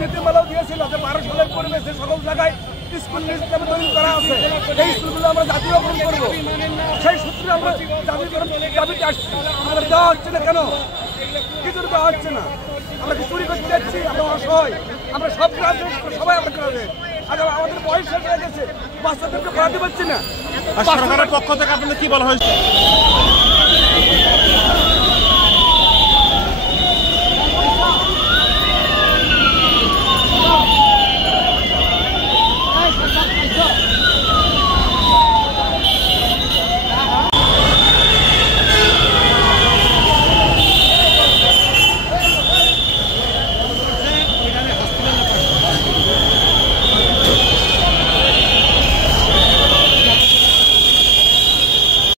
নীতিমালাও দিয়েছিল যে 12 সালের পরিবেশে সকল জায়গায় স্কুল নির্মাণ তৈরি করা আছে, এই স্কুলগুলো আমরা জাতীয়করণ করবো। সেই সূত্রে আমরা দাবিতে আসছি। আমাদের দেওয়া হচ্ছে না কেন? কিছু দেওয়া হচ্ছে না। আমরা কি চুরি করতে যাচ্ছি? আমরা অসহায়, আমরা সব গ্রামে সবাই আমরা গ্রামে, আর আমাদের বয়স শেষ হয়ে গেছে, বাচ্চাদেরকে পড়াতে পারছি না। সরকারের পক্ষ থেকে আপনাদের কি বলা হয়েছে?